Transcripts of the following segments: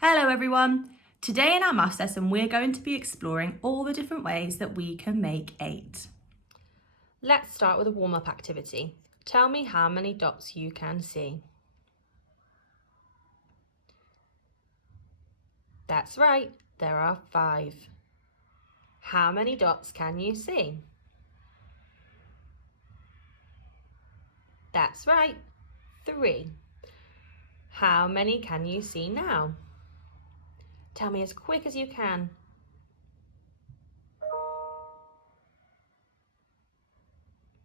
Hello everyone! Today in our maths lesson we're going to be exploring all the different ways that we can make 8. Let's start with a warm-up activity. Tell me how many dots you can see. That's right, there are 5. How many dots can you see? That's right, 3. How many can you see now? Tell me as quick as you can.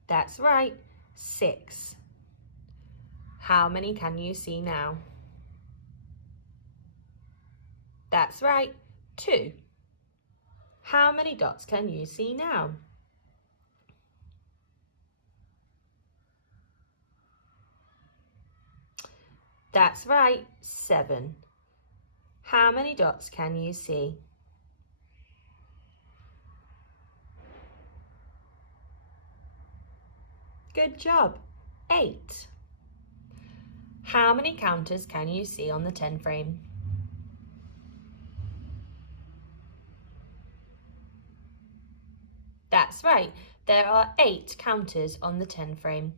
That's right, 6. How many can you see now? That's right, 2. How many dots can you see now? That's right, 7. How many dots can you see? Good job, 8. How many counters can you see on the 10 frame? That's right, there are 8 counters on the 10 frame.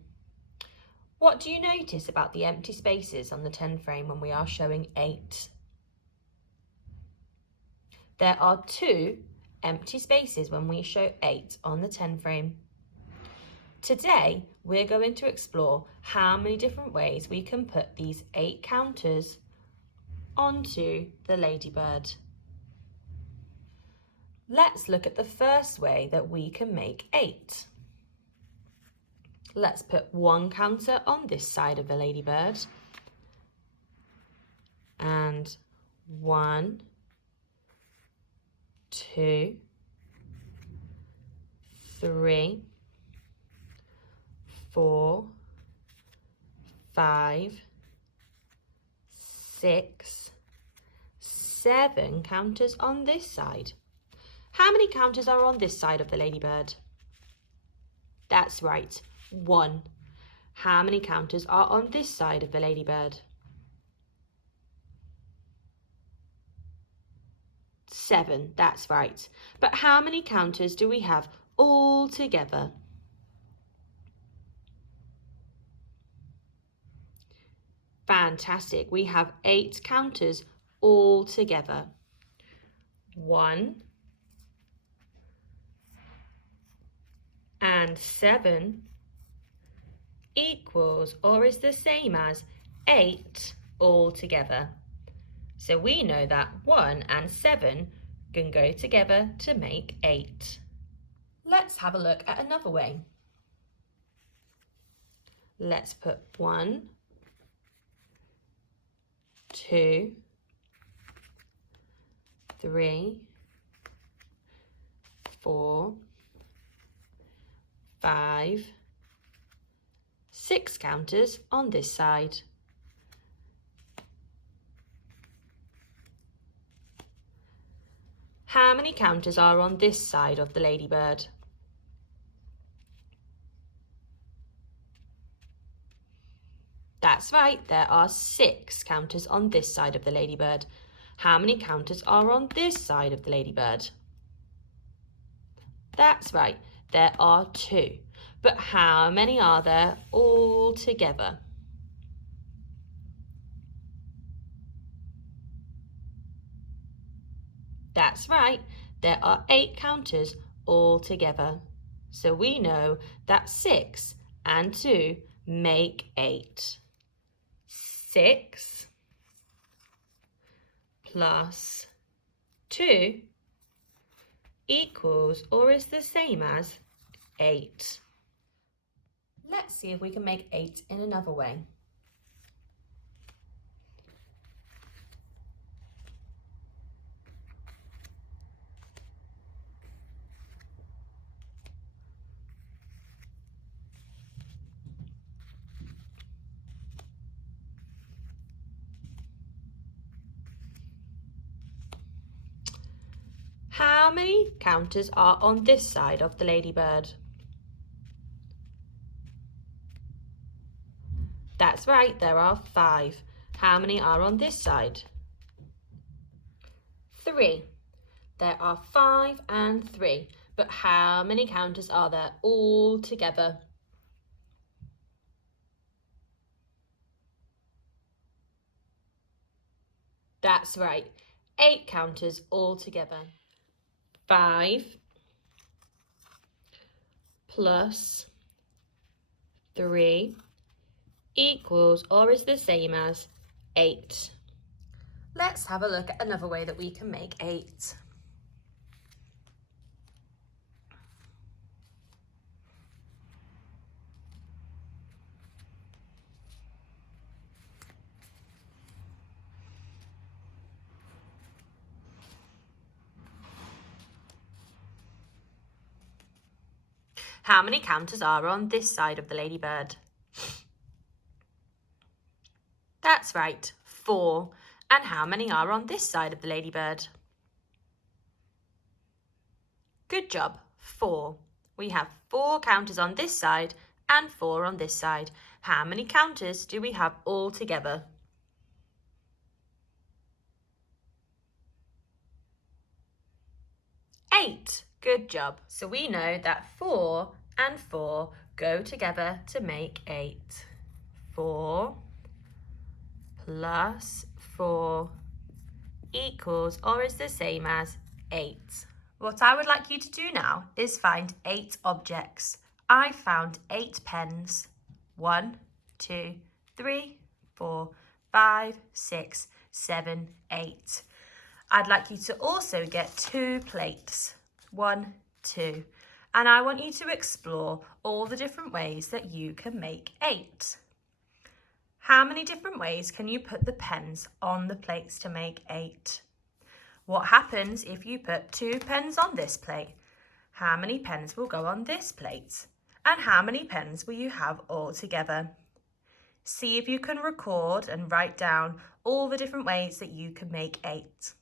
What do you notice about the empty spaces on the 10 frame when we are showing 8? There are 2 empty spaces when we show 8 on the 10 frame. Today, we're going to explore how many different ways we can put these 8 counters onto the ladybird. Let's look at the first way that we can make 8. Let's put 1 counter on this side of the ladybird and 1, 2, 3, 4, 5, 6, 7 counters on this side. How many counters are on this side of the ladybird? That's right, 1. How many counters are on this side of the ladybird? 7, that's right. But how many counters do we have all together? Fantastic, we have 8 counters all together. 1 and 7 equals or is the same as 8 all together. So we know that 1 and 7 can go together to make 8. Let's have a look at another way. Let's put 1, 2, 3, 4, 5, 6 counters on this side. How many counters are on this side of the ladybird? That's right, there are 6 counters on this side of the ladybird. How many counters are on this side of the ladybird? That's right, there are 2. But how many are there all together? That's right, there are 8 counters all together. So we know that 6 and 2 make 8. 6 plus 2 equals or is the same as 8. Let's see if we can make 8 in another way. How many counters are on this side of the ladybird? That's right, there are 5. How many are on this side? 3. There are 5 and 3, but how many counters are there all together? That's right, 8 counters all together. 5 plus 3 equals or is the same as 8. Let's have a look at another way that we can make 8. How many counters are on this side of the ladybird? That's right, 4. And how many are on this side of the ladybird? Good job, 4. We have 4 counters on this side and 4 on this side. How many counters do we have all together? 8. Good job. So we know that 4 and 4 go together to make 8. 4 plus 4 equals or is the same as 8. What I would like you to do now is find 8 objects. I found 8 pens. 1, 2, 3, 4, 5, 6, 7, 8. I'd like you to also get 2 plates. 1, 2. And I want you to explore all the different ways that you can make 8. How many different ways can you put the pens on the plates to make 8? What happens if you put 2 pens on this plate? How many pens will go on this plate? And how many pens will you have all together? See if you can record and write down all the different ways that you can make 8.